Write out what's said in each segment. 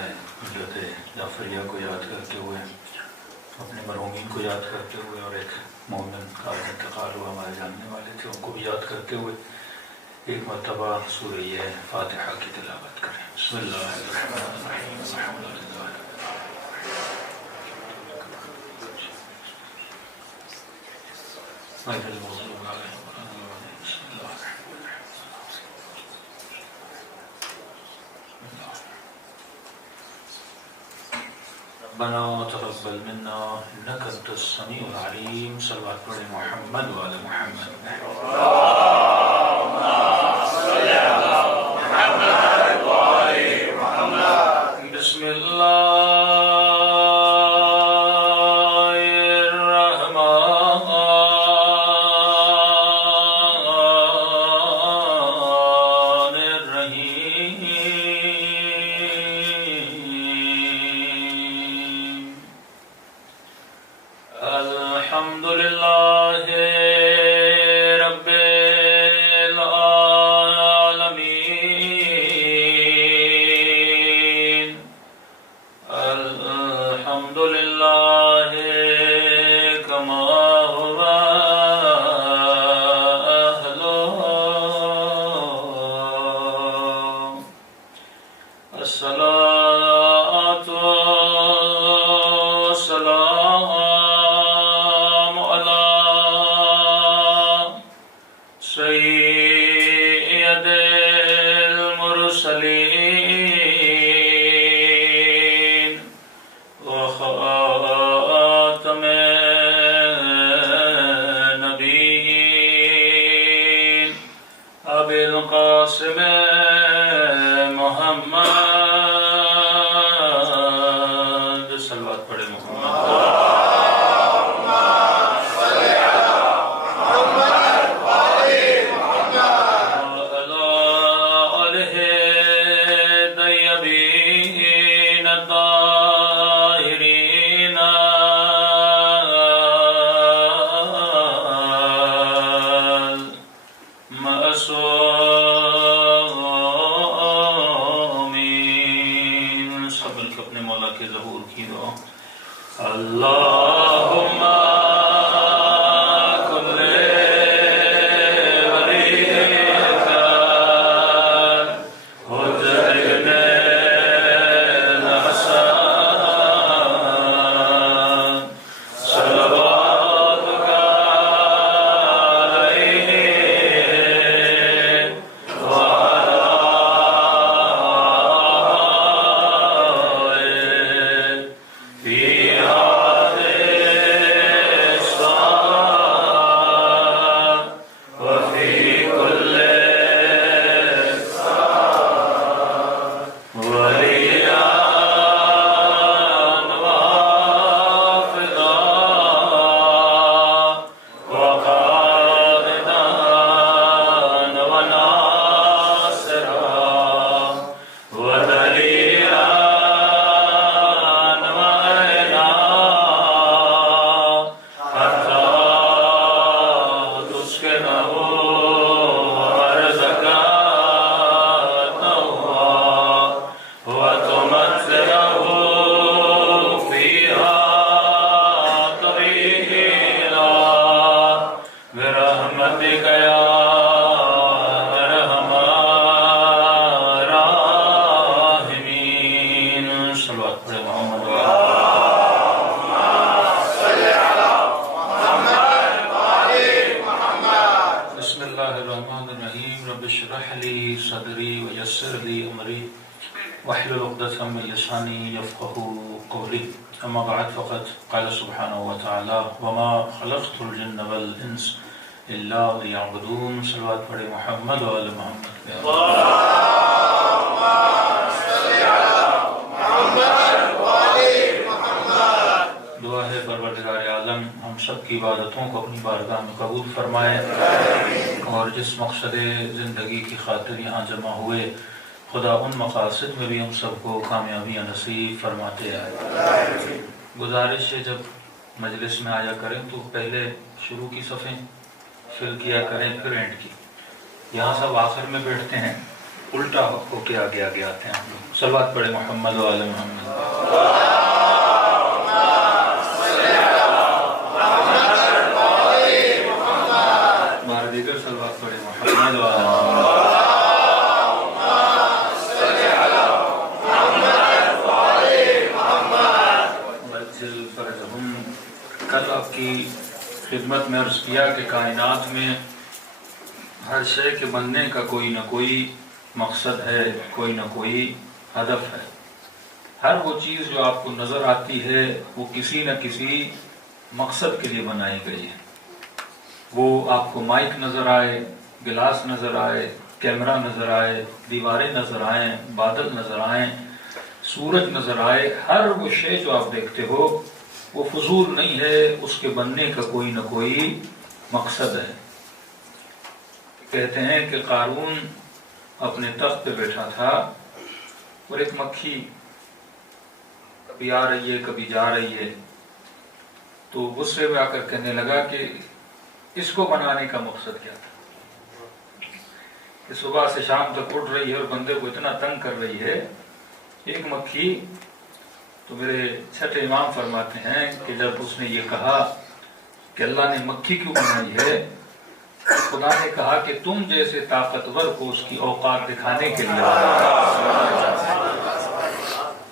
فرمائے حضرت جعفریہ کو یاد کرتے ہوئے، اپنے مرحومین کو یاد کرتے ہوئے، اور ایک مومن کا انتقال ہوا ہمارے جاننے والے تھے، ان کو بھی یاد کرتے ہوئے ایک مرتبہ سورہ فاتحہ کی تلاوت کریں۔ بسم اللہ الرحمن الرحیم، الحمد للہ غیر المغضوب علیہم ولا الضالین۔ بسم اللہ الرحمن الرحیم۔ ربنا تقبل منا انك انت السميع العليم۔ صلوات پڑھیں محمد وعلى محمد۔ بسم اللہ خدا ان مقاصد میں بھی ہم سب کو کامیابیاں نصیب فرماتے ہیں۔ گزارش ہے جب مجلس میں آیا کریں تو پہلے شروع کی صفیں فل کیا کریں، پھر اینڈ کی۔ یہاں سب آخر میں بیٹھتے ہیں الٹا ہو کے آگے آگے آتے ہیں ہم لوگ. صلوات پڑھے محمد و آل محمد. بار دیگر صلوات پڑھے محمد و آل محمد. کل آپ کی خدمت میں عرض کیا کہ کائنات میں ہر شے کے بننے کا کوئی نہ کوئی مقصد ہے، کوئی نہ کوئی ہدف ہے. ہر وہ چیز جو آپ کو نظر آتی ہے وہ کسی نہ کسی مقصد کے لیے بنائی گئی ہے. وہ آپ کو مائک نظر آئے، گلاس نظر آئے، کیمرہ نظر آئے، دیواریں نظر آئیں، بادل نظر آئیں، سورج نظر آئے، ہر وہ شے جو آپ دیکھتے ہو وہ فضول نہیں ہے، اس کے بننے کا کوئی نہ کوئی مقصد ہے. کہتے ہیں کہ قارون اپنے تخت پہ بیٹھا تھا اور ایک مکھی کبھی آ رہی ہے کبھی جا رہی ہے، تو غصے میں آ کر کہنے لگا کہ اس کو بنانے کا مقصد کیا تھا کہ صبح سے شام تک اٹھ رہی ہے اور بندے کو اتنا تنگ کر رہی ہے ایک مکھی. تو میرے چھٹے امام فرماتے ہیں کہ جب اس نے یہ کہا کہ اللہ نے مکھی کیوں بنائی ہے، تو خدا نے کہا کہ تم جیسے طاقتور کو اس کی اوقات دکھانے کے لیے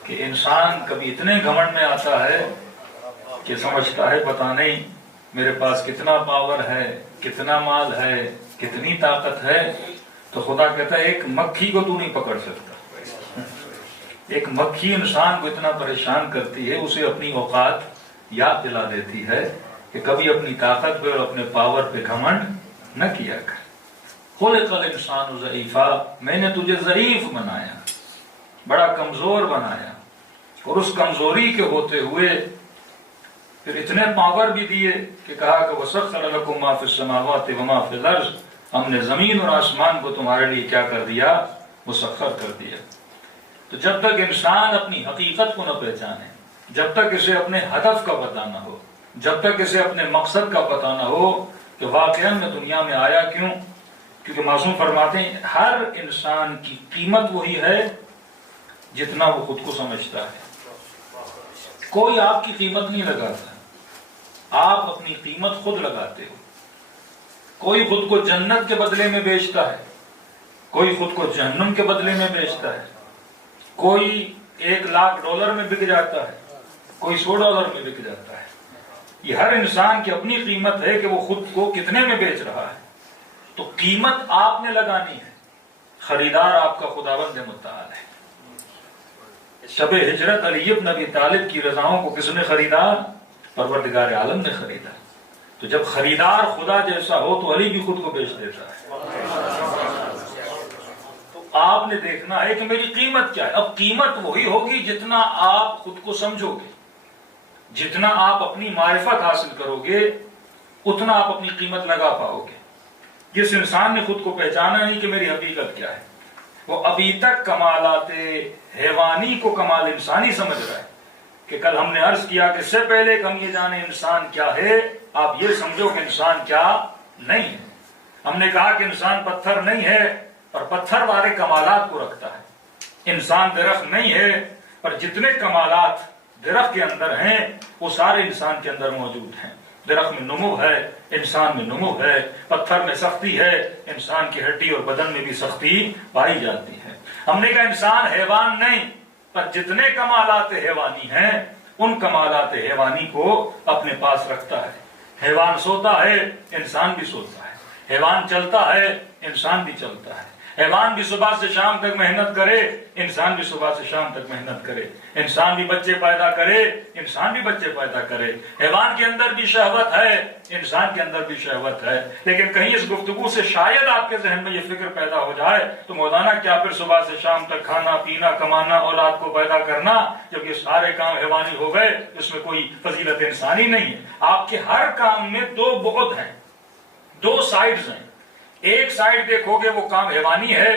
کہ انسان کبھی اتنے گھمنڈ میں آتا ہے کہ سمجھتا ہے پتہ نہیں میرے پاس کتنا پاور ہے، کتنا مال ہے، کتنی طاقت ہے. تو خدا کہتا ہے ایک مکھی کو تو نہیں پکڑ سکتا. ایک مکھی انسان کو اتنا پریشان کرتی ہے، اسے اپنی اوقات یاد دلا دیتی ہے کہ کبھی اپنی طاقت پہ اور اپنے پاور پہ گھمنڈ نہ کیا کر. خلق الانسان ضعیفا، میں نے تجھے ضعیف بنایا، بڑا کمزور بنایا، اور اس کمزوری کے ہوتے ہوئے پھر اتنے پاور بھی دیے کہ کہا کہ وَسَخَّرَ لَكُم مَا فِي السَّمَاوَاتِ وَمَا فِي الْأَرْضِ، ہم نے زمین اور آسمان کو تمہارے لیے کیا کر دیا؟ مسخر کر دیا. تو جب تک انسان اپنی حقیقت کو نہ پہچانے، جب تک اسے اپنے ہدف کا پتہ نہ ہو، جب تک اسے اپنے مقصد کا پتہ نہ ہو کہ واقعاً میں دنیا میں آیا کیوں، کیونکہ معصوم فرماتے ہیں ہر انسان کی قیمت وہی ہے جتنا وہ خود کو سمجھتا ہے. کوئی آپ کی قیمت نہیں لگاتا، آپ اپنی قیمت خود لگاتے ہو. کوئی خود کو جنت کے بدلے میں بیچتا ہے، کوئی خود کو جہنم کے بدلے میں بیچتا ہے. کوئی $1,00,000 میں بک جاتا ہے، کوئی $100 میں بک جاتا ہے. یہ ہر انسان کی اپنی قیمت ہے کہ وہ خود کو کتنے میں بیچ رہا ہے. تو قیمت آپ نے لگانی ہے، خریدار آپ کا خداوند متعال ہے. شب ہجرت علی بن ابی طالب کی رضاؤں کو کس نے خریدا؟ پروردگار عالم نے خریدا. تو جب خریدار خدا جیسا ہو تو علی بھی خود کو بیچ دیتا ہے. آپ نے دیکھنا ہے کہ میری قیمت کیا ہے. اب قیمت وہی ہوگی جتنا آپ خود کو سمجھو گے، جتنا آپ اپنی معرفت حاصل کرو گے اتنا آپ اپنی قیمت لگا پاؤ گے. جس انسان نے خود کو پہچانا نہیں کہ میری حقیقت کیا ہے، وہ ابھی تک کمالات حیوانی کو کمال انسانی سمجھ رہا ہے. کہ کل ہم نے عرض کیا کہ اس سے پہلے کہ ہم یہ جانیں انسان کیا ہے، آپ یہ سمجھو کہ انسان کیا نہیں ہے. ہم نے کہا کہ انسان پتھر نہیں ہے اور پتھر والے کمالات کو رکھتا ہے. انسان درخت نہیں ہے پر جتنے کمالات درخت کے اندر ہیں وہ سارے انسان کے اندر موجود ہیں. درخت میں نمو ہے، انسان میں نمو ہے. پتھر میں سختی ہے، انسان کی ہڈی اور بدن میں بھی سختی پائی جاتی ہے. ہم نے کہا انسان حیوان نہیں پر جتنے کمالات حیوانی ہیں ان کمالات حیوانی کو اپنے پاس رکھتا ہے. حیوان سوتا ہے، انسان بھی سوتا ہے. حیوان چلتا ہے، انسان بھی چلتا ہے. حیوان بھی صبح سے شام تک محنت کرے، انسان بھی صبح سے شام تک محنت کرے. انسان بھی بچے پیدا کرے، انسان بھی بچے پیدا کرے. حیوان کے اندر بھی شہوت ہے، انسان کے اندر بھی شہوت ہے. لیکن کہیں اس گفتگو سے شاید آپ کے ذہن میں یہ فکر پیدا ہو جائے تو مولانا کیا پھر صبح سے شام تک کھانا پینا کمانا اولاد کو پیدا کرنا جب یہ سارے کام حیوانی ہو گئے اس میں کوئی فضیلت انسانی نہیں ہے؟ آپ کے ہر کام میں دو بعد ہیں، دو سائیڈز ہیں. ایک سائیڈ دیکھو گے وہ کام حیوانی ہے،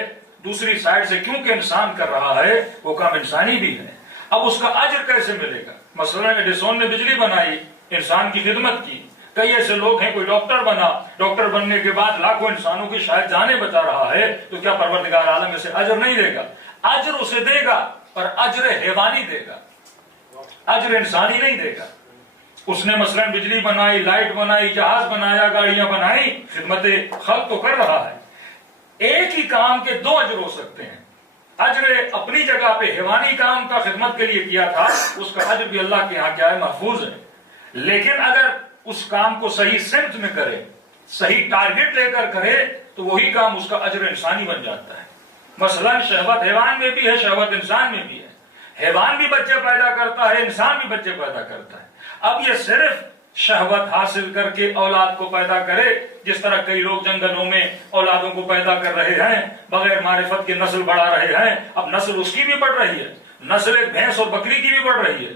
دوسری سائیڈ سے کیونکہ انسان کر رہا ہے وہ کام انسانی بھی ہے. اب اس کا اجر کیسے ملے گا؟ مثلا ایڈیسون نے بجلی بنائی، انسان کی خدمت کی. کئی ایسے لوگ ہیں، کوئی ڈاکٹر بنا، ڈاکٹر بننے کے بعد لاکھوں انسانوں کی شاید جانیں بچا رہا ہے، تو کیا پروردگار عالم اسے اجر نہیں دے گا؟ اجر اسے دے گا، پر اجر حیوانی دے گا، اجر انسانی نہیں دے گا۔ اس نے مثلا بجلی بنائی، لائٹ بنائی، جہاز بنایا، گاڑیاں بنائی، خدمت خلق تو کر رہا ہے۔ ایک ہی کام کے دو اجر ہو سکتے ہیں۔ اجر اپنی جگہ پہ حیوانی کام کا خدمت کے لیے کیا تھا، اس کا اجر بھی اللہ کے یہاں کیا ہے؟ محفوظ ہے۔ لیکن اگر اس کام کو صحیح سمت میں کرے، صحیح ٹارگٹ لے کر کرے، تو وہی کام اس کا اجر انسانی بن جاتا ہے۔ مثلا شہوت حیوان میں بھی ہے، شہوت انسان میں بھی ہے۔ حیوان بھی بچے پیدا کرتا ہے، انسان بھی بچے پیدا کرتا ہے۔ اب یہ صرف شہوت حاصل کر کے اولاد کو پیدا کرے، جس طرح کئی لوگ جنگلوں میں اولادوں کو پیدا کر رہے ہیں، بغیر معرفت کی نسل بڑھا رہے ہیں۔ اب نسل اس کی بھی بڑھ رہی ہے، نسل ایک بھینس اور بکری کی بھی بڑھ رہی ہے۔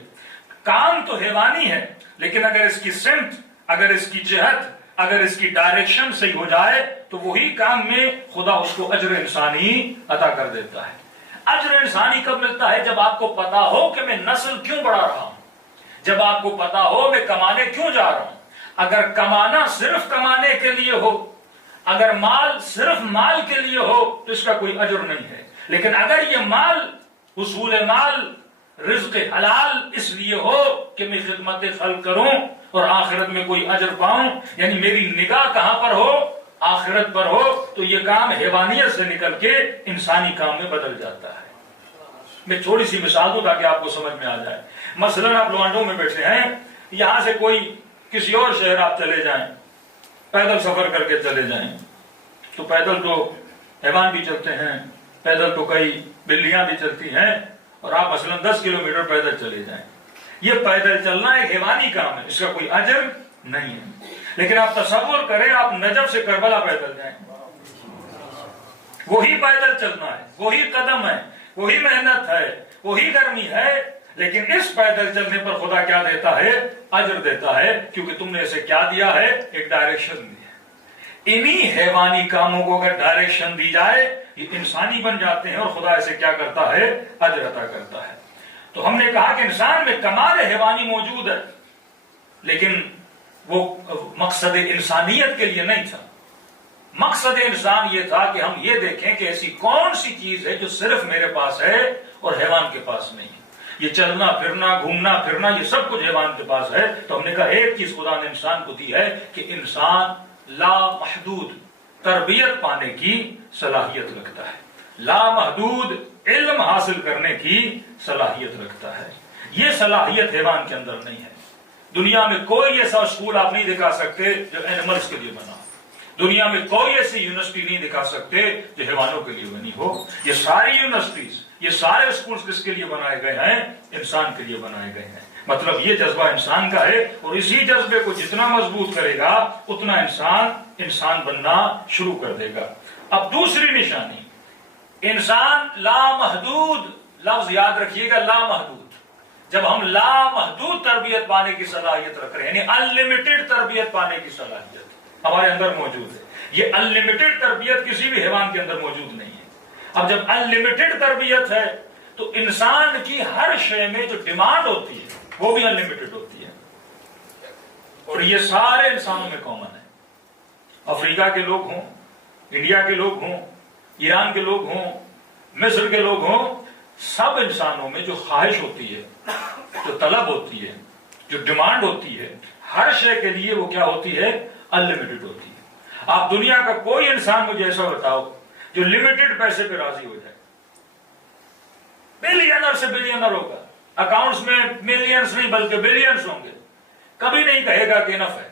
کام تو حیوانی ہے، لیکن اگر اس کی سمت، اگر اس کی جہت، اگر اس کی ڈائریکشن صحیح ہو جائے، تو وہی کام میں خدا اس کو اجر انسانی عطا کر دیتا ہے۔ اجر انسانی کب ملتا ہے؟ جب آپ کو پتا ہو کہ میں نسل کیوں بڑھا رہا ہوں، جب آپ کو پتا ہو میں کمانے کیوں جا رہا ہوں۔ اگر کمانا صرف کمانے کے لیے ہو، اگر مال صرف مال کے لیے ہو، تو اس کا کوئی اجر نہیں ہے۔ لیکن اگر یہ مال، حصول مال، رزق حلال اس لیے ہو کہ میں خدمت خلق کروں اور آخرت میں کوئی اجر پاؤں، یعنی میری نگاہ کہاں پر ہو؟ آخرت پر ہو، تو یہ کام حیوانیت سے نکل کے انسانی کام میں بدل جاتا ہے۔ میں تھوڑی سی مثال دوں تاکہ آپ کو سمجھ میں آ جائے۔ مثلا آپ لوانڈوں میں بیٹھے ہیں، یہاں سے کوئی کسی اور شہر آپ چلے جائیں، پیدل سفر کر کے چلے جائیں، تو پیدل تو حیوان بھی چلتے ہیں، پیدل تو کئی بلیاں بھی چلتی ہیں، اور آپ مثلا 10 کلومیٹر پیدل چلے جائیں۔ یہ پیدل چلنا ایک حیوانی کام ہے، اس کا کوئی اجر نہیں ہے۔ لیکن آپ تصور کریں، آپ نجف سے کربلا پیدل جائیں، وہی پیدل چلنا ہے، وہی قدم ہے، وہی محنت ہے، وہی گرمی ہے، لیکن اس پیدل چلنے پر خدا کیا دیتا ہے؟ اجر دیتا ہے، کیونکہ تم نے اسے کیا دیا ہے؟ ایک ڈائریکشن دی ہے۔ انہی حیوانی کاموں کو اگر ڈائریکشن دی جائے، یہ انسانی بن جاتے ہیں، اور خدا اسے کیا کرتا ہے؟ اجر عطا کرتا ہے۔ تو ہم نے کہا کہ انسان میں کمال حیوانی موجود ہے، لیکن وہ مقصد انسانیت کے لیے نہیں تھا۔ مقصد انسان یہ تھا کہ ہم یہ دیکھیں کہ ایسی کون سی چیز ہے جو صرف میرے پاس ہے اور حیوان کے پاس نہیں ہے۔ یہ چلنا پھرنا، گھومنا پھرنا، یہ سب کچھ حیوان کے پاس ہے۔ تو ہم نے کہا ایک چیز خدا نے انسان کو دی ہے کہ انسان لامحدود تربیت پانے کی صلاحیت رکھتا ہے، لامحدود علم حاصل کرنے کی صلاحیت رکھتا ہے۔ یہ صلاحیت حیوان کے اندر نہیں ہے۔ دنیا میں کوئی ایسا اسکول آپ نہیں دکھا سکتے جو اینیملز کے لیے بنا ہو، دنیا میں کوئی ایسی یونیورسٹی نہیں دکھا سکتے جو حیوانوں کے لیے بنی ہو۔ یہ ساری یونیورسٹیز، یہ سارے اسکولز کس کے لیے بنائے گئے ہیں؟ انسان کے لیے بنائے گئے ہیں۔ مطلب یہ جذبہ انسان کا ہے، اور اسی جذبے کو جتنا مضبوط کرے گا اتنا انسان بننا شروع کر دے گا۔ اب دوسری نشانی، انسان لامحدود، لفظ یاد رکھیے گا، لامحدود۔ جب ہم لامحدود تربیت پانے کی صلاحیت رکھ رہے ہیں، یعنی انلمیٹڈ تربیت پانے کی صلاحیت ہمارے اندر موجود ہے۔ یہ انلمیٹڈ تربیت کسی بھی حیوان کے اندر موجود نہیں ہے۔ اب جب انلمیٹڈ تربیت ہے تو انسان کی ہر شے میں جو ڈیمانڈ ہوتی ہے وہ بھی انلمیٹڈ ہوتی ہے، اور یہ سارے انسانوں میں کامن ہے۔ افریقہ کے لوگ ہوں، انڈیا کے لوگ ہوں، ایران کے لوگ ہوں، مصر کے لوگ ہوں، سب انسانوں میں جو خواہش ہوتی ہے، جو طلب ہوتی ہے، جو ڈیمانڈ ہوتی ہے، ہر شے کے لیے وہ کیا ہوتی ہے؟ انلمیٹڈ ہوتی ہے۔ آپ دنیا کا کوئی انسان مجھے ایسا بتاؤ جو لمیٹڈ پیسے پہ راضی ہو جائے۔ بلینر سے بلینر ہوگا، اکاؤنٹس میں ملینز نہیں بلکہ بلینز ہوں گے، کبھی نہیں کہے گا کہ انف ہے۔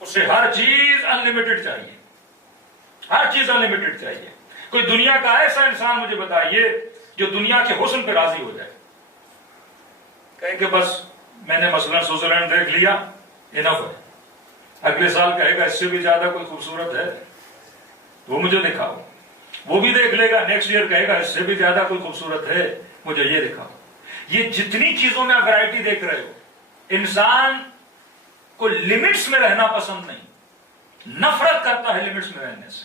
اسے ہر چیز انلمیٹڈ چاہیے، ہر چیز انلمیٹڈ چاہیے۔ کوئی دنیا کا ایسا انسان مجھے بتائیے جو دنیا کے حسن پہ راضی ہو جائے، کہے کہ بس میں نے مثلا سوئٹزرلینڈ دیکھ لیا، انف ہے۔ اگلے سال کہے گا اس سے بھی زیادہ کوئی خوبصورت ہے، وہ مجھے دکھاؤ۔ وہ بھی دیکھ لے گا، نیکسٹ ایئر کہے گا اس سے بھی زیادہ کوئی خوبصورت ہے، مجھے یہ دکھاؤ۔ یہ جتنی چیزوں میں آپ ورائٹی دیکھ رہے ہو، انسان کو لمٹس میں رہنا پسند نہیں، نفرت کرتا ہے لمٹس میں رہنے سے۔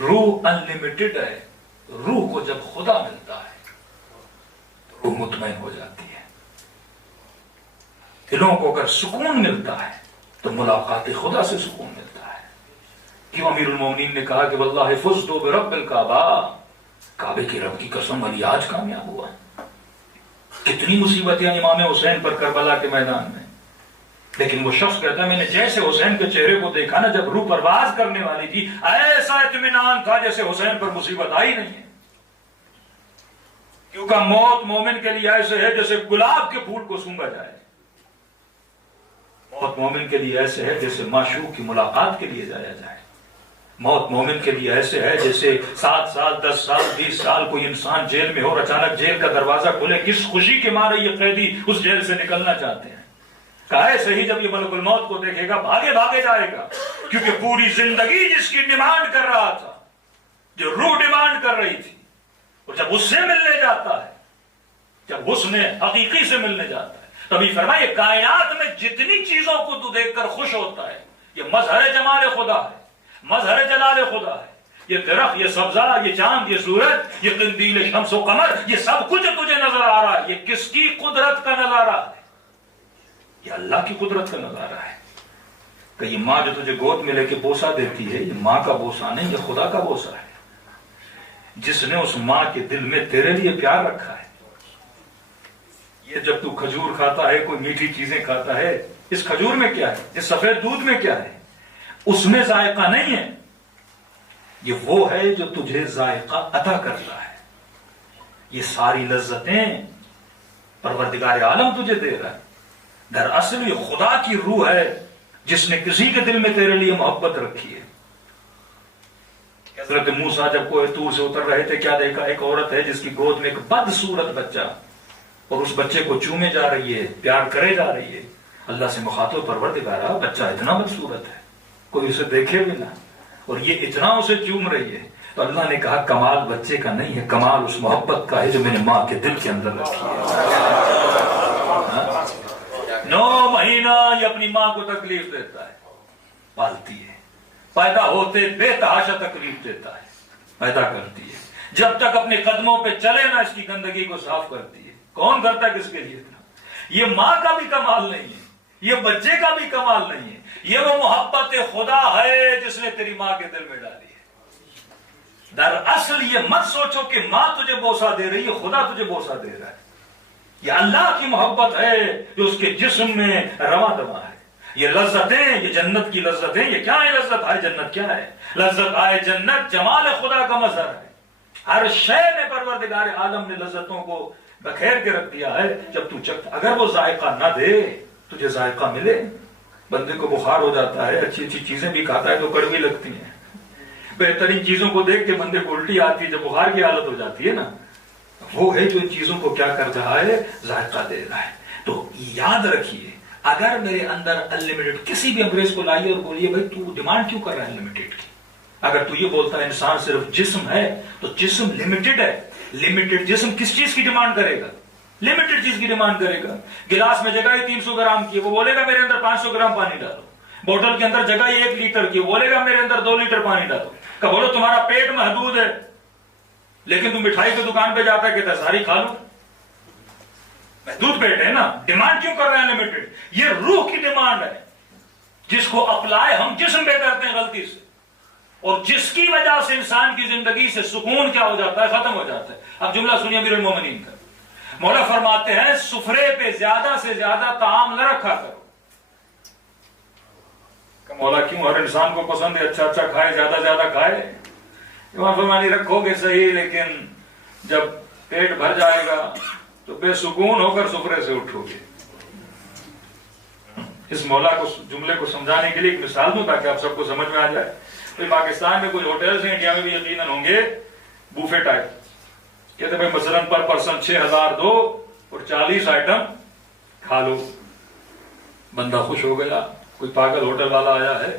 روح انلمیٹڈ ہے. روح کو جب خدا ملتا ہے تو روح مطمئن ہو جاتی ہے. دلوں کو اگر سکون ملتا ہے تو ملاقات خدا سے سکون ملتا ہے. کیوں امیر المومنین نے کہا کہ واللہ فزت برب الکعبہ، کعبے کے رب کی قسم علی آج کامیاب ہوا. کتنی مصیبتیں امام حسین پر کربلا کے میدان میں، لیکن وہ شخص کہتا ہے میں نے جیسے حسین کے چہرے کو دیکھا نا جب روح پرواز کرنے والی تھی، ایسا اطمینان تھا جیسے حسین پر مصیبت آئی نہیں ہے. کیونکہ موت مومن کے لیے ایسے ہے جیسے گلاب کے پھول کو سونگا جائے. موت مومن کے لیے ایسے ہے جیسے معشوق کی ملاقات کے لیے جایا جائے. موت مومن کے لیے ایسے ہے جیسے 7 سال 10 سال 20 سال کوئی انسان جیل میں ہو اور اچانک جیل کا دروازہ کھلے، کس خوشی کے مارے یہ قیدی اس جیل سے نکلنا چاہتے ہیں. کہا ہے صحیح جب یہ ملک الموت کو دیکھے گا بھاگے بھاگے جائے گا، کیونکہ پوری زندگی جس کی ڈیمانڈ کر رہا تھا، جو روح ڈیمانڈ کر رہی تھی، اور جب اس سے ملنے جاتا ہے، جب اس نے حقیقی سے ملنے جاتا ہے، تبھی فرمائے کائنات میں جتنی چیزوں کو تو دیکھ کر خوش ہوتا ہے یہ مظہر جمال خدا ہے، مظہر جلال خدا ہے. یہ درخت، یہ سبزہ، یہ چاند، یہ سورج، یہ قندیل شمس و قمر، یہ سب کچھ تجھے نظر آ رہا ہے. یہ کس کی قدرت کا نظارہ ہے؟ یہ اللہ کی قدرت کا نظارہ ہے. کہ یہ ماں جو تجھے گود میں لے کے بوسہ دیتی ہے، یہ ماں کا بوسہ نہیں، یہ خدا کا بوسہ ہے، جس نے اس ماں کے دل میں تیرے لیے پیار رکھا ہے. یہ جب تو کھجور کھاتا ہے، کوئی میٹھی چیزیں کھاتا ہے، اس کھجور میں کیا ہے، اس سفید دودھ میں کیا ہے؟ اس میں ذائقہ نہیں ہے. یہ وہ ہے جو تجھے ذائقہ عطا کرتا ہے. یہ ساری لذتیں پروردگار عالم تجھے دے رہا ہے. دراصل یہ خدا کی روح ہے جس نے کسی کے دل میں تیرے لیے محبت رکھی ہے. حضرت موسیٰ جب کوہ طور سے اتر رہے تھے، کیا دیکھا؟ ایک عورت ہے جس کی گود میں ایک بدصورت بچہ، اور اس بچے کو چومے جا رہی ہے، پیار کرے جا رہی ہے. اللہ سے مخاطب پروردگارا بچہ اتنا بدصورت ہے، کوئی اسے دیکھے بھی نہ، اور یہ اتنا اسے چوم رہی ہے. تو اللہ نے کہا کمال بچے کا نہیں ہے، کمال اس محبت کا ہے جو میں نے ماں کے دل کے اندر رکھی ہے. 9 مہینہ یہ اپنی ماں کو تکلیف دیتا ہے، پالتی ہے، پیدا ہوتے بے تحاشا تکلیف دیتا ہے، پیدا کرتی ہے، جب تک اپنے قدموں پہ چلے نہ اس کی گندگی کو صاف کرتی ہے. کون کرتا ہے کس کے لیے؟ یہ ماں کا بھی کمال نہیں ہے، یہ بچے کا بھی کمال نہیں ہے، یہ وہ محبت خدا ہے جس نے تیری ماں کے دل میں ڈالی ہے. دراصل یہ مت سوچو کہ ماں تجھے بوسہ دے رہی ہے، خدا تجھے بوسہ دے رہا ہے. یہ اللہ کی محبت ہے جو اس کے جسم میں رواں دواں ہے. یہ لذتیں، یہ جنت کی لذتیں، یہ کیا ہے؟ لذت آئے جنت کیا ہے؟ لذت آئے جنت جمال خدا کا مظہر ہے. ہر شے میں پروردگار عالم نے لذتوں کو بکھیر کے رکھ دیا ہے. جب تو چکھتا، اگر وہ ذائقہ نہ دے، تجھے ذائقہ ملے. بندے کو بخار ہو جاتا ہے، اچھی اچھی چیزیں بھی کھاتا ہے تو کڑوی لگتی ہیں. بہترین چیزوں کو دیکھ کے بندے کو الٹی آتی ہے، جب بخار کی حالت ہو جاتی ہے نا. وہ ہے جو ان چیزوں کو کیا کر رہا ہے؟ ذائقہ دے رہا ہے. تو یاد رکھیے، اگر میرے اندر انلمیٹڈ، کسی بھی انگریز کو لائیے اور بولیے بھائی تو ڈیمانڈ کیوں کر رہا ہے انلمیٹڈ کی؟ اگر تو یہ بولتا ہے انسان صرف جسم ہے تو جسم لمیٹڈ ہے. لمیٹڈ جسم کس چیز کی ڈیمانڈ کرے گا؟ لمیٹڈ چیز کی ڈیمانڈ کرے گا. گلاس میں جگہ ہی 300 گرام کی، وہ بولے گا میرے اندر 500 گرام پانی ڈالو. بوتل کے اندر جگہ ہی 1 لیٹر کی، بولے گا میرے اندر 2 لیٹر پانی ڈالو. کہ بولو تمہارا پیٹ محدود ہے، لیکن تم مٹھائی کی دکان پہ جاتا ہے کہتا ہے ساری کھا لو. محدود پیٹ ہے نا. ڈیمانڈ کیوں کر رہے ہیں لمیٹڈ؟ یہ روح کی ڈیمانڈ ہے جس کو اپلائی ہم جسم پہ کرتے ہیں غلطی سے، اور جس کی وجہ سے انسان کی زندگی سے سکون کیا ہو جاتا ہے؟ ختم ہو جاتا ہے. اب جملہ سنیے امیر المومنین کا. مولا فرماتے ہیں سفرے پہ زیادہ سے زیادہ طعام نہ رکھا کرو. کہ مولا کیوں؟ ہر انسان کو پسند ہے اچھا اچھا کھائے، زیادہ زیادہ کھائے. امام فرمانی رکھو گے صحیح، لیکن جب پیٹ بھر جائے گا تو بے سکون ہو کر سفرے سے اٹھو گے. اس مولا کو جملے کو سمجھانے کے لیے ایک مثال دوں تاکہ آپ سب کو سمجھ میں آ جائے. پاکستان میں کچھ ہوٹلز ہیں، انڈیا میں بھی یقیناً ہوں گے، بوفے ٹائپ. کہتے ہیں مثلاً پر پرسن 6000 دو اور 40 آئٹم کھا لو. بندہ خوش ہو گیا. کوئی پاگل ہوٹل والا آیا ہے،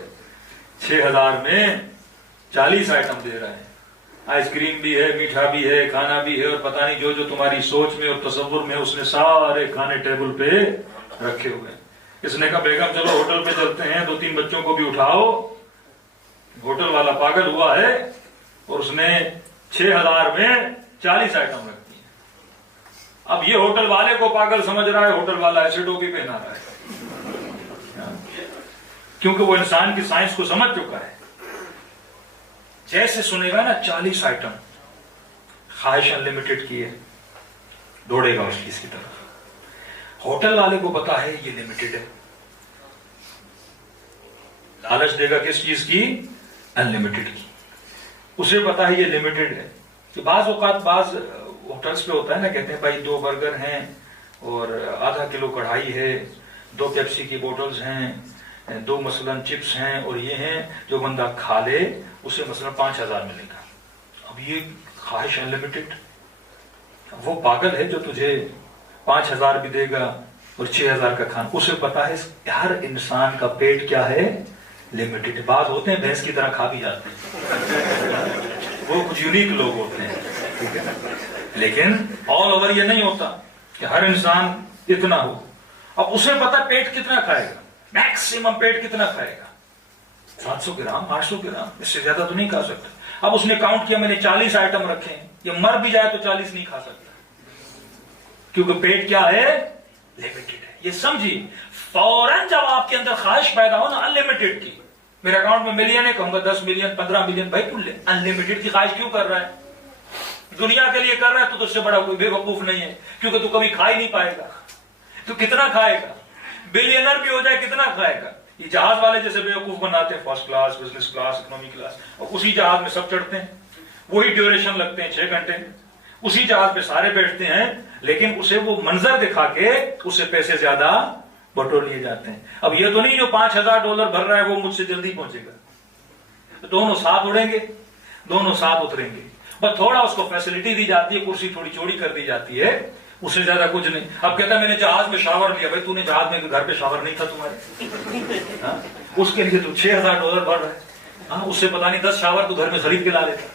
6000 میں 40 آئٹم دے رہا ہے. آئس کریم بھی ہے، میٹھا بھی ہے، کھانا بھی ہے، اور پتہ نہیں جو جو تمہاری سوچ میں اور تصور میں اس نے سارے کھانے ٹیبل پہ رکھے ہوئے. اس نے کہا بیگم چلو ہوٹل پہ چلتے ہیں، 2-3 بچوں کو بھی اٹھاؤ. ہوٹل والا پاگل ہوا ہے، اور اس نے 6000 میں 40 آئٹم رکھ دی. اب یہ ہوٹل والے کو پاگل سمجھ رہا ہے, ہوٹل والا ایسے ٹوپی پہنا رہا ہے, کیونکہ وہ انسان کی سائنس کو سمجھ چکا ہے. جیسے سنے گا نا 40 آئٹم, خواہش انلمیٹڈ کی ہے, دوڑے گا اس کی طرف. ہوٹل والے کو پتا ہے یہ لمیٹڈ ہے, لالچ دے گا کس چیز کی؟ انلمیٹڈ کی. اسے پتا ہے یہ لمیٹڈ ہے. کہ بعض اوقات بعض ہوٹلز پہ ہوتا ہے نا, کہتے ہیں بھائی 2 برگر ہیں اور ½ کلو کڑھائی ہے, 2 پیپسی کی بوٹلز ہیں, 2 مثلاً چپس ہیں, اور یہ ہیں, جو بندہ کھا لے اسے مثلاً 5000 ملے گا. اب یہ خواہش انلمیٹڈ. وہ پاگل ہے جو تجھے 5000 بھی دے گا اور 6000 کا کھانا. اسے پتا ہے ہر انسان کا پیٹ کیا ہے؟ لمیٹڈ. بعض ہوتے ہیں بھینس کی طرح کھا بھی جاتے ہیں, وہ کچھ یونیک لوگ ہوتے ہیں, ٹھیک ہے, لیکن آل اوور یہ نہیں ہوتا کہ ہر انسان اتنا ہو. اب اسے پتا پیٹ کتنا کھائے گا, میکسیمم پیٹ کتنا کھائے گا, 700 گرام 800 گرام, اس سے زیادہ تو نہیں کھا سکتا. اب اس نے کاؤنٹ کیا, میں نے 40 آئٹم رکھے ہیں, یہ مر بھی جائے تو 40 نہیں کھا سکتا, کیونکہ پیٹ کیا ہے؟ لمیٹڈ ہے. یہ سمجھیے, فوراً جب آپ کے اندر خواہش پیدا ہو نا انلمیٹڈ کی, میرے اکاؤنٹ میں ملین ہے, کہوں گا 10 ملین 15 ملین, بھائی تو انلمیٹڈ کی خواہش کیوں کر رہا ہے؟ دنیا کے لیے کر رہا ہے تو اس سے بڑا کوئی بے وقوف نہیں ہے, کیونکہ تو کبھی کھا ہی نہیں پائے گا. تو کتنا کھائے گا؟ بلینر بھی ہو جائے کتنا کھائے گا؟ یہ جہاز والے جیسے بے وقوف بناتے ہیں, first class, business class, economy class, اور اسی جہاز میں سب چڑھتے ہیں, وہی ڈیوریشن لگتے ہیں 6 گھنٹے, اسی جہاز پہ سارے بیٹھتے ہیں, لیکن اسے وہ منظر دکھا کے اس سے پیسے زیادہ بٹور لیے جاتے ہیں. اب یہ تو نہیں جو $5000 بھر رہا ہے وہ مجھ سے جلدی پہنچے گا. دونوں ساتھ اڑیں گے, دونوں ساتھ اتریں گے, بس تھوڑا اس کو فیسلٹی دی جاتی ہے, کرسی تھوڑی چوڑی کر دی جاتی ہے, اس سے زیادہ کچھ نہیں. اب کہتا ہے میں نے جہاز میں شاور لیا. بھائی تو نے جہاز میں گھر پہ شاور نہیں تھا تمہارے, اس کے لیے تو $6000 بھر رہا ہے, اس سے پتا نہیں 10 شاور تو گھر میں خرید کے لا لیتا.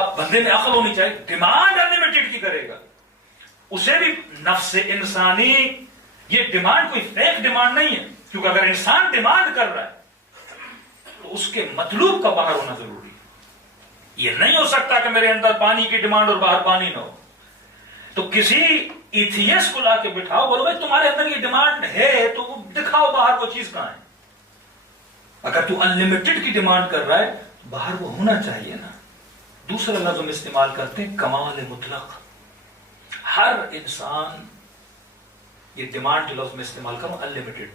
اب بندے میں عقل ہونی چاہیے. ڈیمانڈ انلمیٹڈ کی کرے گا, اسے بھی نفس انسانی, یہ ڈیمانڈ کوئی فیک ڈیمانڈ نہیں ہے, کیونکہ اگر انسان ڈیمانڈ کر رہا ہے تو اس کے مطلوب کا باہر ہونا ضروری ہے. یہ نہیں ہو سکتا کہ میرے اندر پانی کی ڈیمانڈ اور باہر پانی نہ ہو. تو کسی ایتھیسٹ کو لا کے بٹھاؤ, بولو بھائی تمہارے اندر یہ ڈیمانڈ ہے تو دکھاؤ باہر وہ چیز کہاں ہے. اگر تو انلمیٹڈ کی ڈیمانڈ کر رہا ہے, باہر وہ ہونا چاہیے نا. دوسرا لفظ ہم استعمال کرتے ہیں کمال مطلق. ہر انسان, یہ ڈیمانڈ جو لفظ میں استعمال کروں انلمیٹڈ,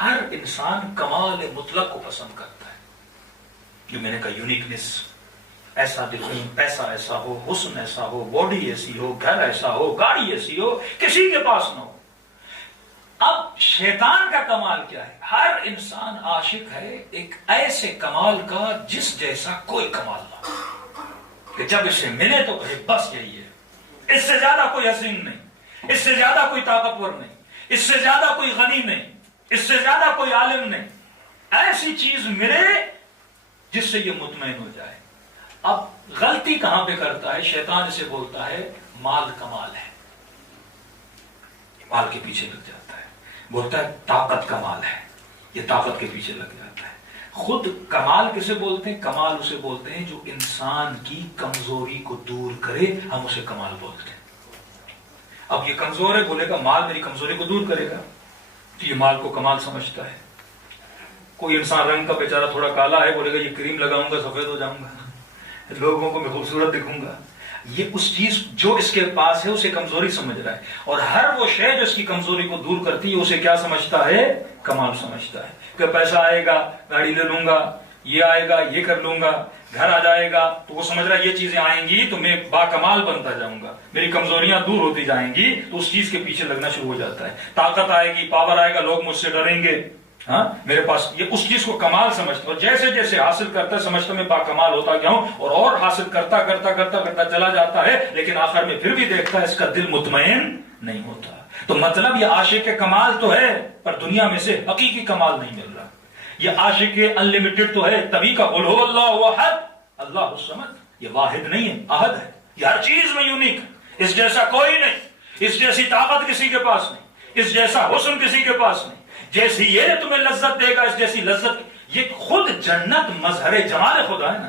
ہر انسان کمال مطلق کو پسند کرتا ہے. جو میں نے کہا یونیکنس, ایسا دکھوں, پیسہ ایسا ہو, حسن ایسا ہو, باڈی ایسی ہو, گھر ایسا ہو, گاڑی ایسی ہو, کسی کے پاس نہ ہو. اب شیطان کا کمال کیا ہے؟ ہر انسان عاشق ہے ایک ایسے کمال کا جس جیسا کوئی کمال نہ ہو, کہ جب اسے ملے تو کہے بس یہی ہے, اس سے زیادہ کوئی حسین نہیں, اس سے زیادہ کوئی طاقتور نہیں, اس سے زیادہ کوئی غنی نہیں, اس سے زیادہ کوئی عالم نہیں. ایسی چیز ملے جس سے یہ مطمئن ہو جائے. اب غلطی کہاں پہ کرتا ہے شیطان؟ اسے بولتا ہے مال کمال ہے, مال کے پیچھے لگ جاتا ہے. بولتا ہے طاقت کمال ہے, یہ طاقت کے پیچھے لگ جاتا ہے. خود کمال کسے بولتے ہیں؟ کمال اسے بولتے ہیں جو انسان کی کمزوری کو دور کرے, ہم اسے کمال بولتے ہیں. اب یہ کمزور ہے, بولے گا مال میری کمزوری کو دور کرے گا, تو یہ مال کو کمال سمجھتا ہے. کوئی انسان رنگ کا بیچارہ تھوڑا کالا ہے, بولے گا یہ کریم لگاؤں گا سفید ہو جاؤں گا, لوگوں کو میں خوبصورت دکھوں گا. یہ اس چیز جو اس کے پاس ہے اسے کمزوری سمجھ رہا ہے, اور ہر وہ شے جو اس کی کمزوری کو دور کرتی ہے اسے کیا سمجھتا ہے؟ کمال سمجھتا ہے. کہ پیسہ آئے گا گاڑی لے لوں گا, یہ آئے گا یہ کر لوں گا, گھر آ جائے گا تو وہ سمجھ رہا ہے یہ چیزیں آئیں گی تو میں با کمال بنتا جاؤں گا, میری کمزوریاں دور ہوتی جائیں گی, تو اس چیز کے پیچھے لگنا شروع ہو جاتا ہے. طاقت آئے گی, پاور آئے گا, لوگ مجھ سے ڈریں گے, ہاں میرے پاس, یہ اس چیز کو کمال سمجھتا. اور جیسے جیسے حاصل کرتا ہے سمجھتا میں با کمال ہوتا گیا ہوں, اور حاصل کرتا کرتا کرتا کرتا چلا جاتا ہے, لیکن آخر میں پھر بھی دیکھتا ہے اس کا دل مطمئن نہیں ہوتا. تو مطلب یہ عاشق کمال تو ہے, پر دنیا میں سے حقیقی کمال نہیں مل رہا. یہ عاشق انلمیٹڈ تو ہے, تبھی کا قل هو اللہ احد اللہ الصمد, یہ واحد نہیں ہے, احد ہے. یہ ہر چیز میں یونیک ہے, اس جیسا کوئی نہیں, اس جیسی طاقت کسی کے پاس نہیں, اس جیسا حسن کسی کے پاس نہیں, جیسی یہ تمہیں لذت دے گا اس جیسی لذت. یہ خود جنت مظہر جمال خدا ہے نا,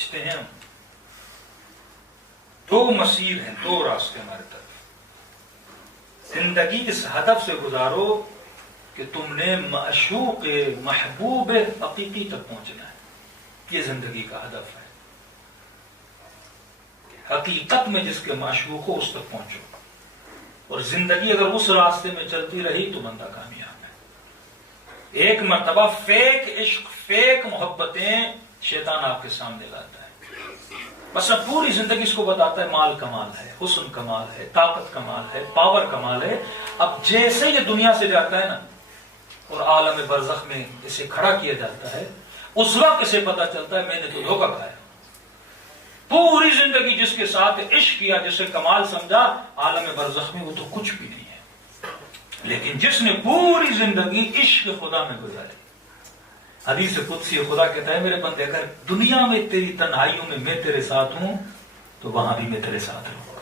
کھینچتے ہیں ہم. دو مسیر ہیں, دو راستے ہمارے طرف. زندگی اس ہدف سے گزارو کہ تم نے معشوق محبوب حقیقی تک پہنچنا ہے. یہ زندگی کا ہدف ہے. حقیقت میں جس کے معشوق ہو اس تک پہنچو. اور زندگی اگر اس راستے میں چلتی رہی تو بندہ کامیاب ہے. ایک مرتبہ فیک عشق, فیک محبتیں شیطان آپ کے سامنے لاتا ہے. بس اب پوری زندگی اس کو بتاتا ہے مال کمال ہے, حسن کمال ہے, طاقت کمال ہے, پاور کمال ہے. اب جیسے یہ دنیا سے جاتا ہے نا اور عالم برزخ میں اسے کھڑا کیا جاتا ہے, اس وقت اسے پتا چلتا ہے میں نے تو دھوکہ کھایا. پوری زندگی جس کے ساتھ عشق کیا, جسے کمال سمجھا, عالم برزخ میں وہ تو کچھ بھی نہیں ہے. لیکن جس نے پوری زندگی عشق خدا میں گزاری, حدیث قدسی خدا کہتا ہے میرے بندے اگر دنیا میں تیری تنہائیوں میں میں تیرے ساتھ ہوں تو وہاں بھی میں تیرے ساتھ رہوں گا.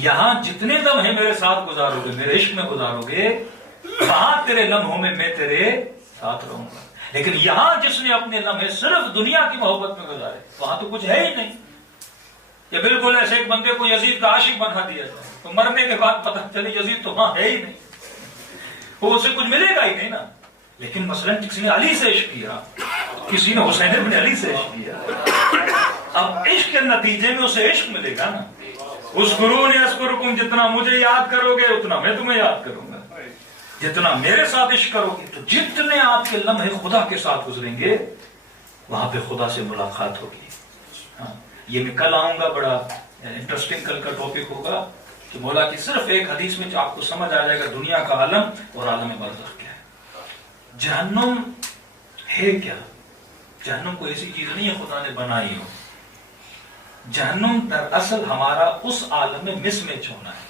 یہاں جتنے لمحے میرے ساتھ گزارو گے, میرے عشق میں گزارو گے, وہاں تیرے لمحوں میں میں تیرے ساتھ رہوں گا. لیکن یہاں جس نے اپنے لمحے صرف دنیا کی محبت میں گزارے, وہاں تو کچھ ہے ہی نہیں. یہ بالکل ایسے ایک بندے کو یزید کا عاشق بنا دیا جائے تو مرنے کے بعد پتہ چلے یزید تو وہاں ہے ہی نہیں, وہ اسے کچھ ملے گا ہی نہیں نا. لیکن مثلا کسی نے علی سے عشق کیا, کسی نے حسین ابن علی سے عشق کیا, اب عشق کے نتیجے میں اسے عشق ملے گا نا. اذکرونی اذکرکم, جتنا مجھے یاد کرو گے اتنا میں تمہیں یاد کروں گا. جتنا میرے ساتھ عشق کرو گے تو جتنے آپ کے لمحے خدا کے ساتھ گزریں گے وہاں پہ خدا سے ملاقات ہوگی. ہاں, یہ میں کل آؤں گا, بڑا انٹرسٹنگ کل کا ٹاپک ہوگا کہ مولا کی صرف ایک حدیث میں آپ کو سمجھ آ جائے گا دنیا کا عالم اور عالم برزخ کیا ہے. جہنم ہے کیا؟ جہنم کو ایسی چیز نہیں ہے خدا نے بنائی ہو. جہنم دراصل ہمارا اس عالم میں مس میچ ہونا ہے.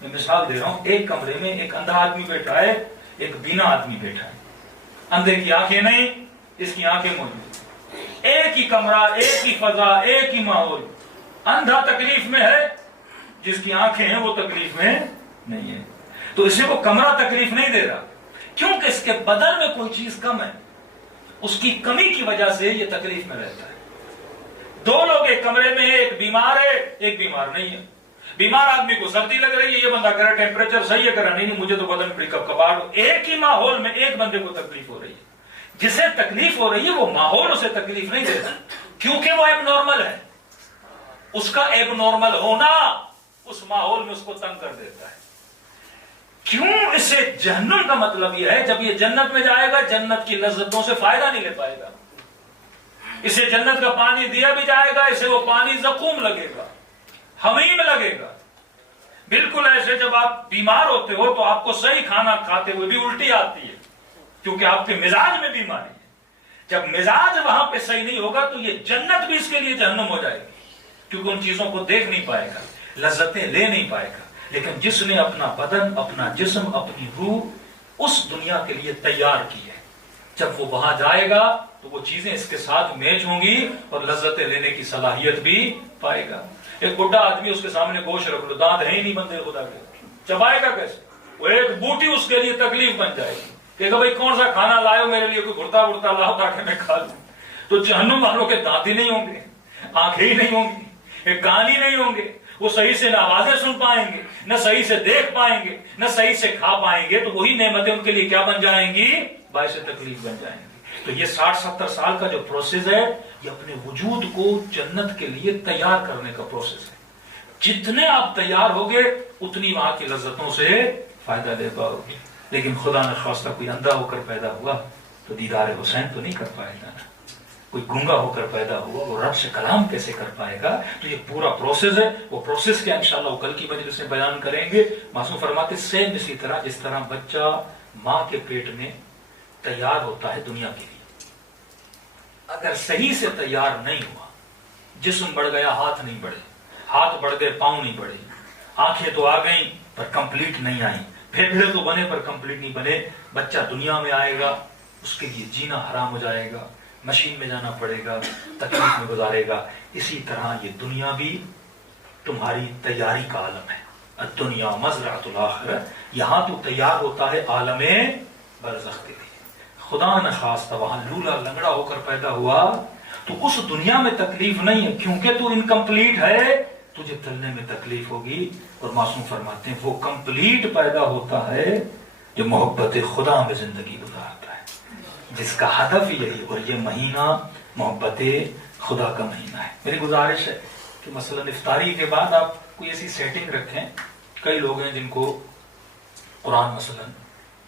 میں مثال دے رہا ہوں, ایک کمرے میں ایک اندھا آدمی بیٹھا ہے, ایک بینا آدمی بیٹھا ہے. اندھے کی آنکھیں نہیں, اس کی آنکھیں موجود. ایک ہی کمرہ, ایک ہی فضا, ایک ہی ماحول. اندھا تکلیف میں ہے, جس کی آنکھیں ہیں وہ تکلیف میں نہیں ہے. تو اسے وہ کمرہ تکلیف نہیں دے رہا, کیونکہ اس کے بدن میں کوئی چیز کم ہے. اس کی کمی کی وجہ سے یہ تکلیف میں رہتا ہے. دو لوگ ایک کمرے میں ہیں, ایک بیمار ہے, ایک بیمار نہیں ہے. بیمار آدمی کو سردی لگ رہی ہے, یہ بندہ کہہ رہا ہے ٹیمپریچر صحیح ہے, کہہ رہا نہیں مجھے تو بدن پڑی کپکپاہٹ. ایک ہی ماحول میں ایک بندے کو تکلیف ہو رہی ہے. جسے تکلیف ہو رہی ہے وہ ماحول اسے تکلیف نہیں دیتا, کیونکہ وہ ایب نارمل ہے. اس کا ایب نارمل ہونا اس ماحول میں اس کو تنگ کر دیتا ہے. کیوں؟ اسے جہنم کا مطلب یہ ہے جب یہ جنت میں جائے گا جنت کی لذتوں سے فائدہ نہیں لے پائے گا. اسے جنت کا پانی دیا بھی جائے گا, اسے وہ پانی زقوم لگے گا, حمیم لگے گا. بالکل ایسے جب آپ بیمار ہوتے ہو تو آپ کو صحیح کھانا کھاتے ہوئے بھی الٹی آتی ہے, کیونکہ آپ کے مزاج میں بیماری ہے. جب مزاج وہاں پہ صحیح نہیں ہوگا تو یہ جنت بھی اس کے لیے جہنم ہو جائے گی, کیونکہ ان چیزوں کو دیکھ نہیں پائے گا, لذتیں لے نہیں پائے گا. لیکن جس نے اپنا بدن, اپنا جسم, اپنی روح اس دنیا کے لیے تیار کی ہے, جب وہ وہاں جائے گا تو وہ چیزیں اس کے ساتھ میچ ہوں گی اور لذتیں لینے کی صلاحیت بھی پائے گا. ایک بڈھا آدمی, اس کے سامنے گوشت رکھ لو, دانت ہے ہی نہیں بندے خدا کے, چبائے گا کیسے؟ وہ ایک بوٹی اس کے لیے تکلیف بن جائے گی کہ بھائی کون سا کھانا لائے ہو میرے لیے, کوئی بھرتا بھرتا لاؤ تاکہ میں کھا لوں. تو جہنم والوں کے دانت ہی نہیں ہوں گے, آنکھیں ہی نہیں ہوں گی, کان ہی نہیں ہوں گے. وہ صحیح سے نہ آوازیں سن پائیں گے, نہ صحیح سے دیکھ پائیں گے, نہ صحیح سے کھا پائیں گے. تو وہی نعمتیں ان کے لیے کیا بن جائیں گی؟ باعث تکلیف بن جائیں گی. تو یہ 60-70 سال کا جو پروسیس ہے یہ اپنے وجود کو جنت کے لیے تیار کرنے کا پروسیس ہے. جتنے آپ تیار ہوگے اتنی وہاں کی لذتوں سے فائدہ لے پاؤ گے. لیکن خدا نہ خواستہ کوئی اندھا ہو کر پیدا ہوا تو دیدار حسین تو نہیں کر پائے گا. کوئی گونگا ہو کر پیدا ہوا وہ رب سے کلام کیسے کر پائے گا؟ تو یہ پورا پروسیس ہے. وہ پروسیس کیا انشاءاللہ وہ کل کی مجلس میں بیان کریں گے. معصوم فرماتے سیم اسی طرح جس طرح بچہ ماں کے پیٹ میں تیار ہوتا ہے دنیا کے لیے, اگر صحیح سے تیار نہیں ہوا, جسم بڑھ گیا ہاتھ نہیں بڑھے, ہاتھ بڑھ گئے پاؤں نہیں بڑھے, آنکھیں تو آ گئیں پر کمپلیٹ نہیں آئیں, پھیپھڑے تو بنے پر کمپلیٹ نہیں بنے, بچہ دنیا میں آئے گا اس کے لیے جینا حرام ہو جائے گا, مشین میں جانا پڑے گا, تکلیف میں گزارے گا. اسی طرح یہ دنیا بھی تمہاری تیاری کا عالم ہے. الدنیا مزرعۃ الآخرہ, یہاں تو تیار ہوتا ہے عالم برزخ کے لیے. خدا نخواستہ وہاں لولا لنگڑا ہو کر پیدا ہوا تو اس دنیا میں تکلیف نہیں ہے کیونکہ تو انکمپلیٹ ہے، تجھے تلنے میں تکلیف ہوگی. اور معصوم فرماتے ہیں وہ کمپلیٹ پیدا ہوتا ہے جو محبت خدا میں زندگی گزارتا ہے، جس کا ہدف یہی. اور یہ مہینہ محبت خدا کا مہینہ ہے. میری گزارش ہے کہ مثلا افطاری کے بعد آپ کوئی ایسی سیٹنگ رکھیں. کئی لوگ ہیں جن کو قرآن مثلا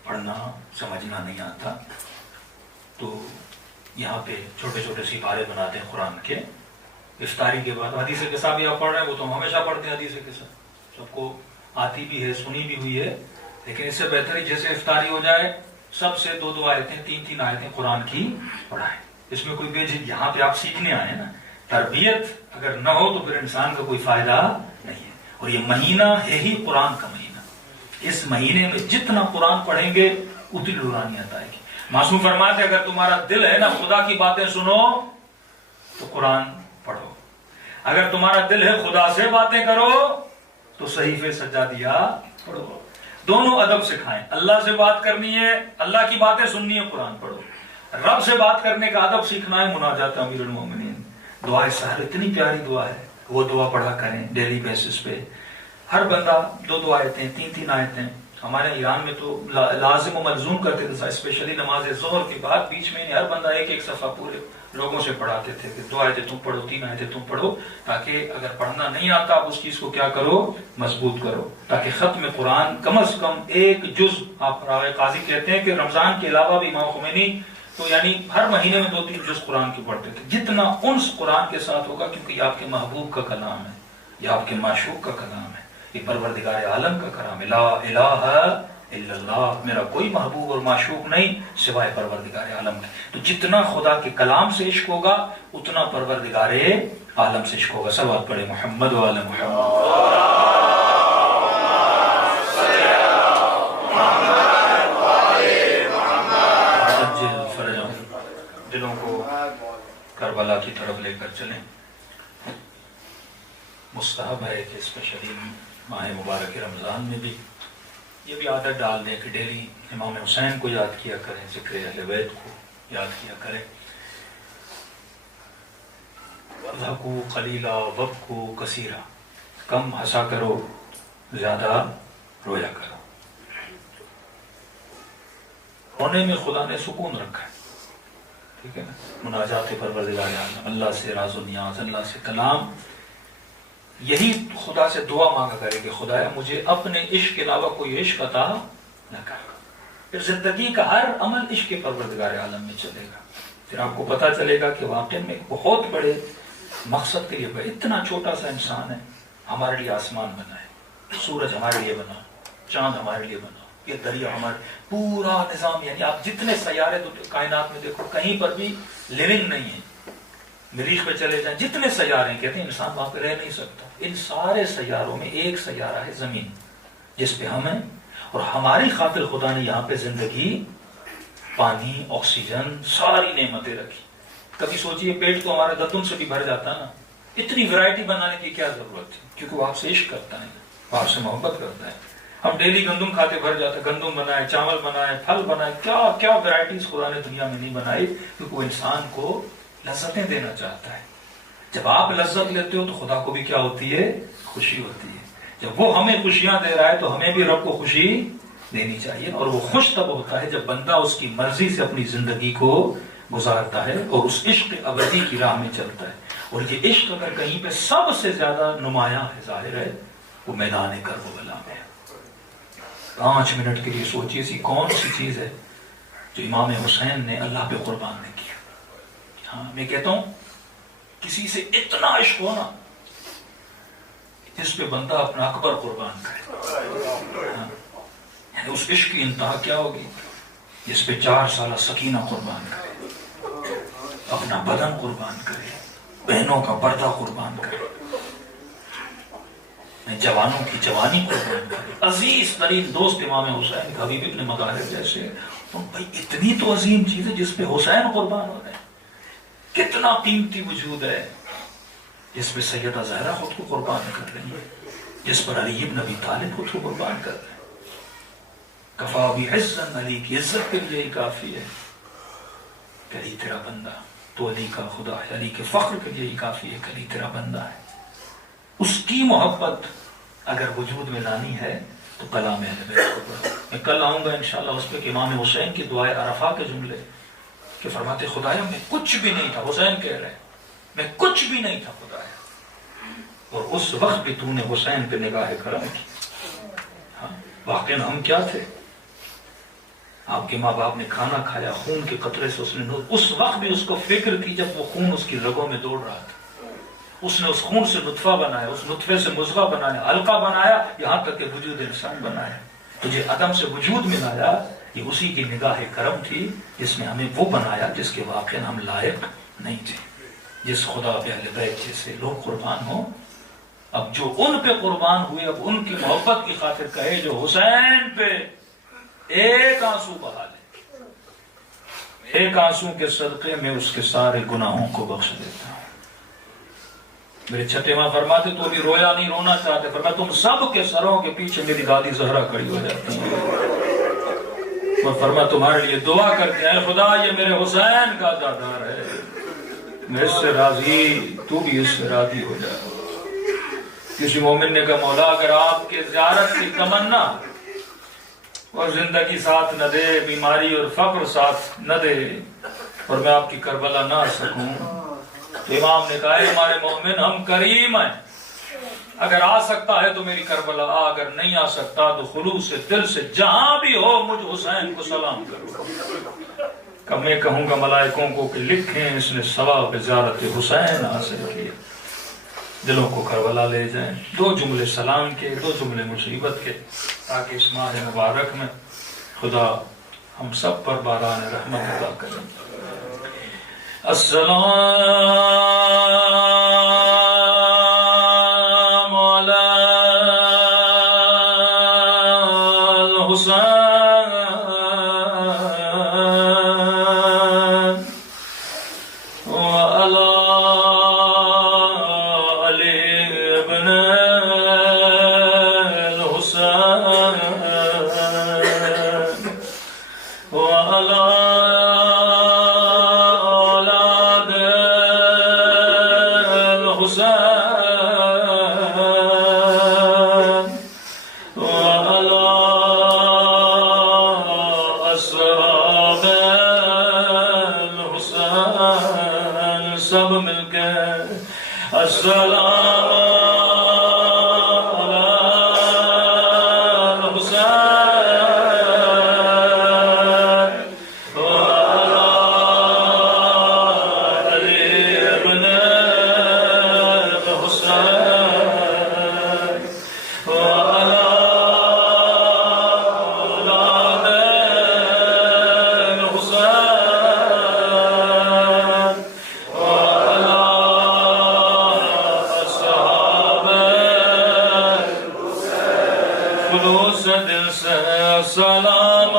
پڑھنا سمجھنا نہیں آتا، تو یہاں پہ چھوٹے چھوٹے سپارے بناتے ہیں قرآن کے. افطاری کے بعد حدیث قصہ بھی آپ پڑھ رہے ہیں، وہ تو ہم ہمیشہ پڑھتے ہیں حدیث قصہ، سب کو آتی بھی ہے، سنی بھی ہوئی ہے. لیکن اس سے بہتر ہے جیسے افطاری ہو جائے سب سے 2 آیتیں 3 آیتیں قرآن کی پڑھائیں. اس میں کوئی بے جھجک، یہاں پہ آپ سیکھنے آئے ہیں نا. تربیت اگر نہ ہو تو پھر انسان کا کوئی فائدہ نہیں ہے. اور یہ مہینہ ہے ہی قرآن کا مہینہ. اس مہینے میں جتنا قرآن پڑھیں گے اتنی نورانیت آئے گی. معصوم فرماتے اگر تمہارا دل ہے نا خدا کی باتیں سنو تو قرآن پڑھو، اگر تمہارا دل ہے خدا سے باتیں کرو تو صحیفے سجادیہ پڑھو. دونوں ادب سکھائیں. اللہ سے بات کرنی ہے، اللہ کی باتیں سننی ہے، قرآن پڑھو. رب سے بات کرنے کا ادب سیکھنا ہے، مناجات امیر المومنین. دعائے سحر اتنی پیاری دعا ہے، وہ دعا پڑھا کریں ڈیلی بیسس پہ. ہر بندہ 2 آیتیں 3 آیتیں. ہمارے ایران میں تو لازم و ملزوم کرتے تھے، اسپیشلی نماز ظہر کے بعد بیچ میں ہر بندہ ایک صفحہ پورے لوگوں سے پڑھاتے تھے کہ 2 آیتیں تم پڑھو، 3 آیتیں تم پڑھو، تاکہ اگر پڑھنا نہیں آتا آپ اس چیز کو کیا کرو، مضبوط کرو، تاکہ ختم قرآن کم از کم 1 جز. آپ راغ قاضی کہتے ہیں کہ رمضان کے علاوہ بھی امام خمینی تو یعنی ہر مہینے میں 2-3 جز قرآن کی پڑھتے تھے. جتنا انس قرآن کے ساتھ ہوگا، کیونکہ یہ آپ کے محبوب کا کلام ہے، یہ آپ کے معشوق کا کلام ہے، یہ پروردگار عالم کا کلام ہے. لا الہ الا اللہ، میرا کوئی محبوب اور معشوق نہیں سوائے پروردگار عالم کے. تو جتنا خدا کے کلام سے عشق ہوگا اتنا پروردگار عالم سے عشق ہوگا. صلوات پڑھے محمد و آل محمد. دلوں کو کربلا کی طرف لے کر چلیں. مستحب ہے کہ اسپیشلی ماہ مبارک رمضان میں بھی یہ بھی عادت ڈال دیں کہ ڈیلی امام حسین کو یاد کیا کریں، ذکر اہل بیت کو یاد کیا کریں. وَضْحَكُوا قَلِيلًا وَابْكُوا كَثِيرًا، کم ہنسا کرو زیادہ رویا کرو. رونے میں خدا نے سکون رکھا ہے، ٹھیک ہے نا. مناجات پروردگار عالم، اللہ سے راز و نیاز، اللہ سے کلام. یہی خدا سے دعا مانگا کرے کہ خدایا مجھے اپنے عشق کے علاوہ کوئی عشق عطا نہ کر. پھر زندگی کا ہر عمل عشق کے پروردگار عالم میں چلے گا. پھر آپ کو پتہ چلے گا کہ واقعی میں ایک بہت بڑے مقصد کے لیے اتنا چھوٹا سا انسان ہے، ہمارے لیے آسمان بنا ہے، سورج ہمارے لیے بنا، چاند ہمارے لیے بنا، یہ دریا ہمارے، پورا نظام. یعنی آپ جتنے سیارے کائنات میں دیکھو کہیں پر بھی لیونگ نہیں ہے. مریخ پہ چلے جائیں جتنے سیارے ہیں، کہتے ہیں انسان وہاں پہ رہ نہیں سکتا. ان سارے سیاروں میں ایک سیارہ ہے زمین جس پہ ہم ہیں، اور ہماری خاطر خدا نے یہاں پہ زندگی، پانی، آکسیجن، ساری نعمتیں رکھی. کبھی سوچئے پیٹ تو ہمارا گندم سے بھی بھر جاتا نا، اتنی ورائٹی بنانے کی کیا ضرورت تھی؟ کیونکہ وہ آپ سے عشق کرتا ہے، وہ آپ سے محبت کرتا ہے. ہم ڈیلی گندم کھاتے بھر جاتے، گندم بنائے، چاول بنائے، پھل بنائے، کیا کیا ورائٹیز خدا نے دنیا میں نہیں بنائی، کیونکہ وہ انسان کو لذتیں دینا چاہتا ہے. جب آپ لذت لیتے ہو تو خدا کو بھی کیا ہوتی ہے؟ خوشی ہوتی ہے. جب وہ ہمیں خوشیاں دے رہا ہے تو ہمیں بھی رب کو خوشی دینی چاہیے. اور وہ خوش تب ہوتا ہے جب بندہ اس کی مرضی سے اپنی زندگی کو گزارتا ہے اور اس عشق ابدی کی راہ میں چلتا ہے. اور یہ عشق اگر کہیں پہ سب سے زیادہ نمایاں ہے، ظاہر ہے، وہ میدان کربلا میں ہے. 5 منٹ کے لیے سوچیے ایسی کون سی چیز ہے جو امام حسین نے اللہ پہ قربان نہیں کیا. ہاں میں کہتا ہوں کسی سے اتنا عشق ہونا جس پہ بندہ اپنا اکبر قربان کرے. یعنی اس عشق کی انتہا کیا ہوگی؟ جس پہ 4 سالہ سکینہ قربان کرے، اپنا بدن قربان کرے، بہنوں کا پردہ قربان کرے، جوانوں کی جوانی قربان کرے. عزیز ترین دوست امام حسین حبیب ابن مطہر جیسے، بھائی اتنی تو عظیم چیز ہے جس پہ حسین قربان ہو رہے ہیں. کتنا قیمتی وجود ہے جس پہ سیدہ زہرا خود کو قربان کر رہی ہے، جس پر علی ابن ابی طالب خود کو قربان کر رہے ہیں. کفا بعزا، علی کی عزت کے لیے ہی کافی ہے کہ علی تیرا بندہ تو علی کا خدا ہے، علی کے فخر کے لیے ہی کافی ہے کہ علی تیرا بندہ ہے۔ اس کی محبت اگر وجود میں لانی ہے تو کلام اہل بیت کو پڑھو۔ میں کل آؤں گا انشاءاللہ اس پہ کہ امام حسین کی دعائے عرفہ کے جملے کہ فرماتے خدایا میں کچھ بھی نہیں تھا، حسین کہہ رہے ہیں میں کچھ بھی نہیں تھا خدایا، اور اس وقت بھی تو نے حسین پہ نگاہ کرم کی۔ ہاں واقعی ہم کیا تھے؟ آپ کے ماں باپ نے کھانا کھایا، خون کے قطرے سے اس نے اس وقت بھی اس کو فکر کی جب وہ خون اس کی رگوں میں دوڑ رہا تھا، اس نے اس خون سے نطفہ بنایا، اس نطفے سے مضغہ بنایا، حلقہ بنایا، یہاں تک کہ وجود انسان بنایا، تجھے عدم سے وجود میں لایا۔ یہ اسی کی نگاہ کرم تھی جس نے ہمیں وہ بنایا جس کے واقعی ہم لائق نہیں تھے، جس خدا پہ اہل بیت جیسے لوگ قربان ہوں۔ اب جو ان پہ قربان ہوئے اب ان کی محبت کی خاطر کہے جو حسین پہ ایک آنسو بہا لے، ایک آنسو کے صدقے میں اس کے سارے گناہوں کو بخش دیتا ہوں۔ میرے چھٹے ماں فرماتے تو ابھی رویا نہیں، رونا چاہتے، فرمایا تم سب کے سروں کے پیچھے میری دادی زہرا کھڑی ہو جاتی ہے، اور فرمایا تمہارے لیے دعا کرتے ہیں خدا یہ میرے حسین کا دادار ہے، میں اس سے راضی، تو بھی اس سے راضی ہو جا۔ کسی مومن نے کہا مولا اگر آپ کے زیارت کی تمنا اور زندگی ساتھ نہ دے، بیماری اور فقر ساتھ نہ دے، اور میں آپ کی کربلا نہ آ سکوں، تو امام نے کہا ہمارے مومن ہم کریم ہیں، اگر آ سکتا ہے تو میری کربلا آ، اگر نہیں آ سکتا تو خلوص سے دل سے جہاں بھی ہو مجھ حسین کو سلام کرو۔ کہ میں کہوں گا ملائکوں کو کہ لکھیں اس نے ثواب زیارت حسین حاصل کیا، دلوں کو کربلا لے جائیں۔ دو جملے سلام کے، دو جملے مصیبت کے، تاکہ اس ماہ مبارک میں خدا ہم سب پر باران رحمت عطا کرے۔ السلام علی الحسین وعلی علی ابن الحسین وعلی سب مل کے السلام علی الحسین وعلی علی ابن الحسین وعلی اولاد الحسین خلوص دل سے سلام